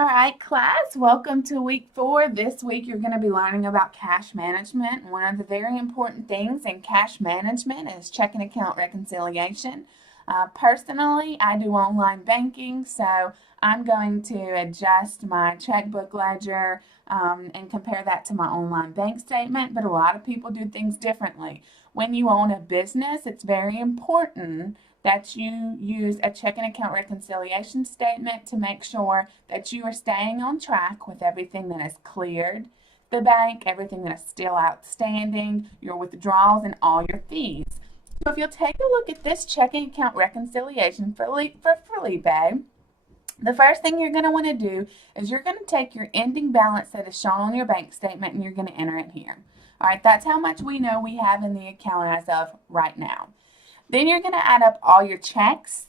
All right, class, welcome to week 4. This week you're going to be learning about cash management. One of the very important things in cash management is checking account reconciliation. Personally, I do online banking, so I'm going to adjust my checkbook ledger and compare that to my online bank statement, but a lot of people do things differently. When you own a business, it's very important that you use a checking account reconciliation statement to make sure that you are staying on track with everything that has cleared the bank, everything that is still outstanding, your withdrawals, and all your fees. So if you'll take a look at this checking account reconciliation for Felipe, the first thing you're going to want to do is you're going to take your ending balance that is shown on your bank statement and you're going to enter it here. All right, that's how much we know we have in the account as of right now. Then you're going to add up all your checks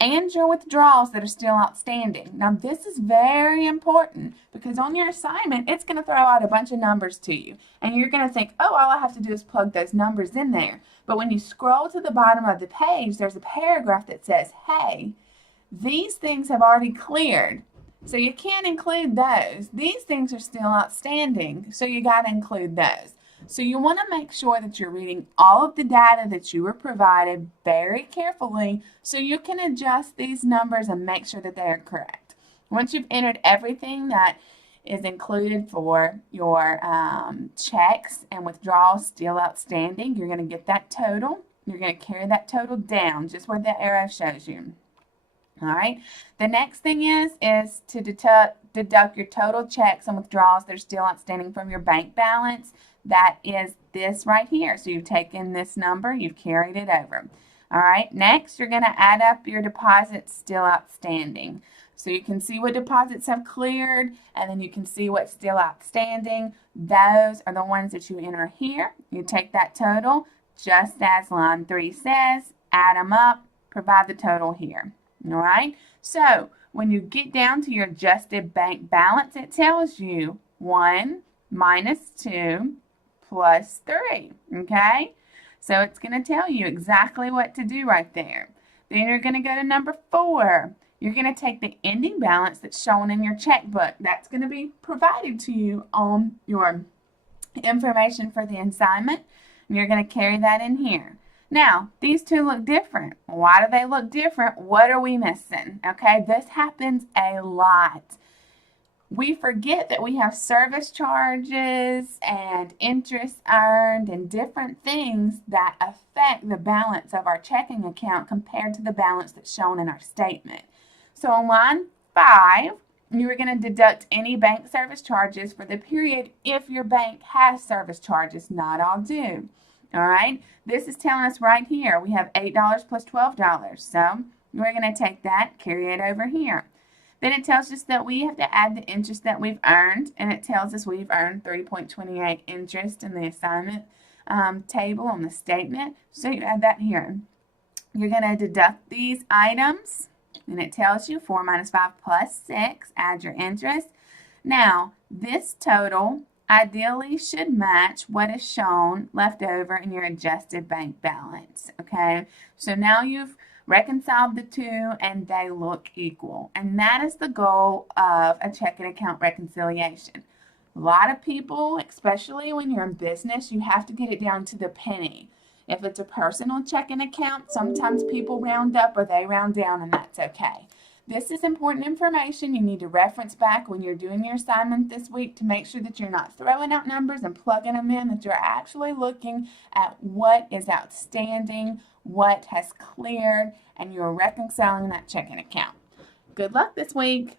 and your withdrawals that are still outstanding. Now, this is very important because on your assignment, it's going to throw out a bunch of numbers to you. And you're going to think, oh, all I have to do is plug those numbers in there. But when you scroll to the bottom of the page, there's a paragraph that says, hey, these things have already cleared. So you can't include those. These things are still outstanding. So you got to include those. So you want to make sure that you're reading all of the data that you were provided very carefully so you can adjust these numbers and make sure that they are correct. Once you've entered everything that is included for your checks and withdrawals still outstanding, you're going to get that total. You're going to carry that total down just where the arrow shows you. All right. The next thing is to deduct your total checks and withdrawals that are still outstanding from your bank balance. That is this right here. So you've taken this number, you've carried it over. All right. Next, you're going to add up your deposits still outstanding. So you can see what deposits have cleared, and then you can see what's still outstanding. Those are the ones that you enter here. You take that total, just as line 3 says, add them up, provide the total here. All right. So when you get down to your adjusted bank balance, it tells you 1 minus 2 plus 3. Okay. So it's going to tell you exactly what to do right there. Then you're going to go to number 4. You're going to take the ending balance that's shown in your checkbook. That's going to be provided to you on your information for the assignment. And you're going to carry that in here. Now, these two look different. Why do they look different? What are we missing? Okay, this happens a lot. We forget that we have service charges and interest earned and different things that affect the balance of our checking account compared to the balance that's shown in our statement. So on line 5, you are going to deduct any bank service charges for the period if your bank has service charges. Not all do. All right, this is telling us right here we have $8 plus $12. So we're going to take that, carry it over here. Then it tells us that we have to add the interest that we've earned, and it tells us we've earned 3.28 interest in the assignment table on the statement. So you add that here. You're going to deduct these items, and it tells you 4 minus 5 plus 6, add your interest. Now, this total ideally should match what is shown left over in your adjusted bank balance. Okay, so now you've reconciled the two and they look equal, and that is the goal of a checking account reconciliation. A lot of people, especially when you're in business, you have to get it down to the penny. If it's a personal checking account, sometimes people round up or they round down, and that's okay. This is important information you need to reference back when you're doing your assignment this week to make sure that you're not throwing out numbers and plugging them in, that you're actually looking at what is outstanding, what has cleared, and you're reconciling that checking account. Good luck this week.